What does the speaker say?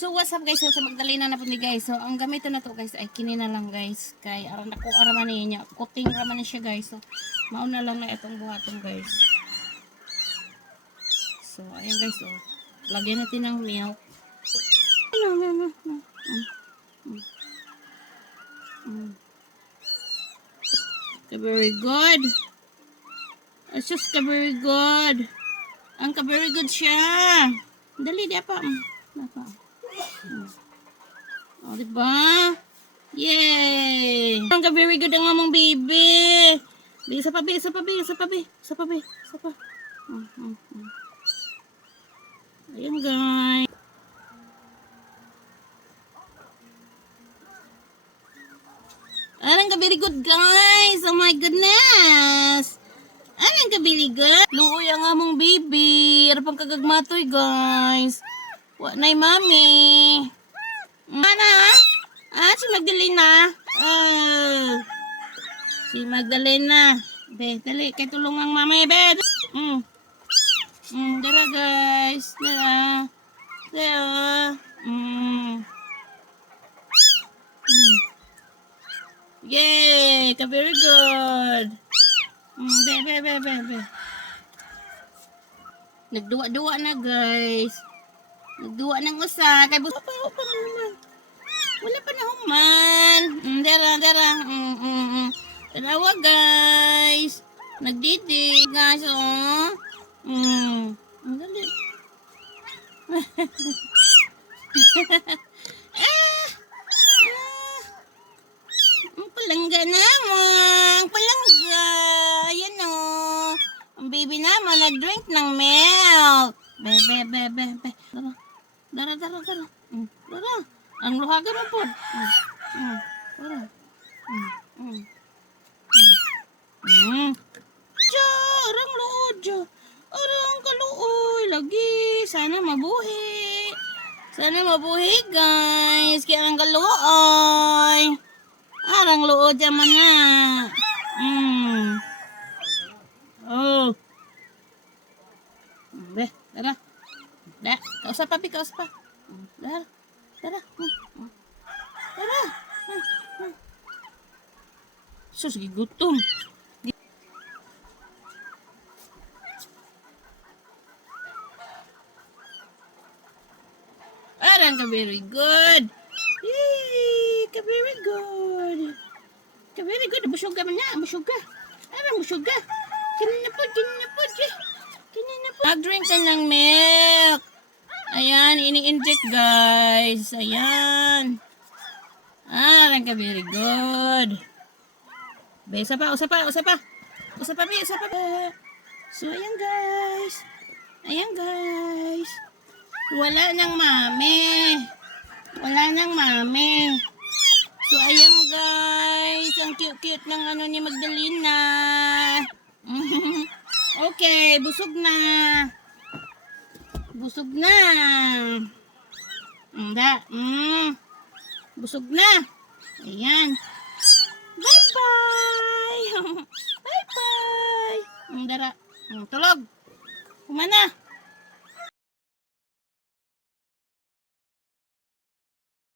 So what's up guys, so sa Magdalena na po ni guys. So ang gamito na to guys ay kini na lang guys. Kay aran ako araman niya, kuting raman ni siya guys. So mauna lang na itong buhaton guys. So ayun guys, oh. Lagyan natin ng milk. Okay, very good. It's just very good. Ang very good siya. Dali, di apa. Oh, diba? Yay! Ang very good ang among baby. Isa pa. Ayan, guys. Ayan ka very good, guys. Oh my goodness. Ayan ka very good. Luoy ang among baby. Ano pang kagagmatoy, guys. Wa na'y mami. Mana? Si Magdalena. Si Magdalena. Be, dali. Kay tulungang mami, be. Dara, guys. Dara. Yay! Ka very good. Be. Nagduwa-duwa na, guys. Nagduwa ng usa. Kay busa pa naman. Wala pa na human. Dara. Tanawa, guys. Nagdidi, guys, oh. Ang dali. Ang palangga naman. Palangga. Ayan, oh. Ang baby naman, nag-drink ng milk. Be. Dara. Dara. Ang luhaga mo po. Dara. Arang luod dyan. Arang kaluoy. Lagi. Sana mabuhi. Guys. Kaya arang kaluoy. Arang luod dyan man nga. Oh. Be, dara. Kausap pa. Dara. Sus, gigutom. Aran ka very good. Yay, ka very good. Busog ka man niya, busog ka. Aran, busog ka. Kanina po. Mag-drink ka ng milk. Ayan, ini-inject guys. Ayan. Aran ka very good. Be, isa pa. So, ayan guys. Wala nang mami. So, ayan guys. Ang cute ng ano ni Magdalena. Okay, busog na. Busog na. Ayan. Bye-bye. Dara. Tulog. Kumana.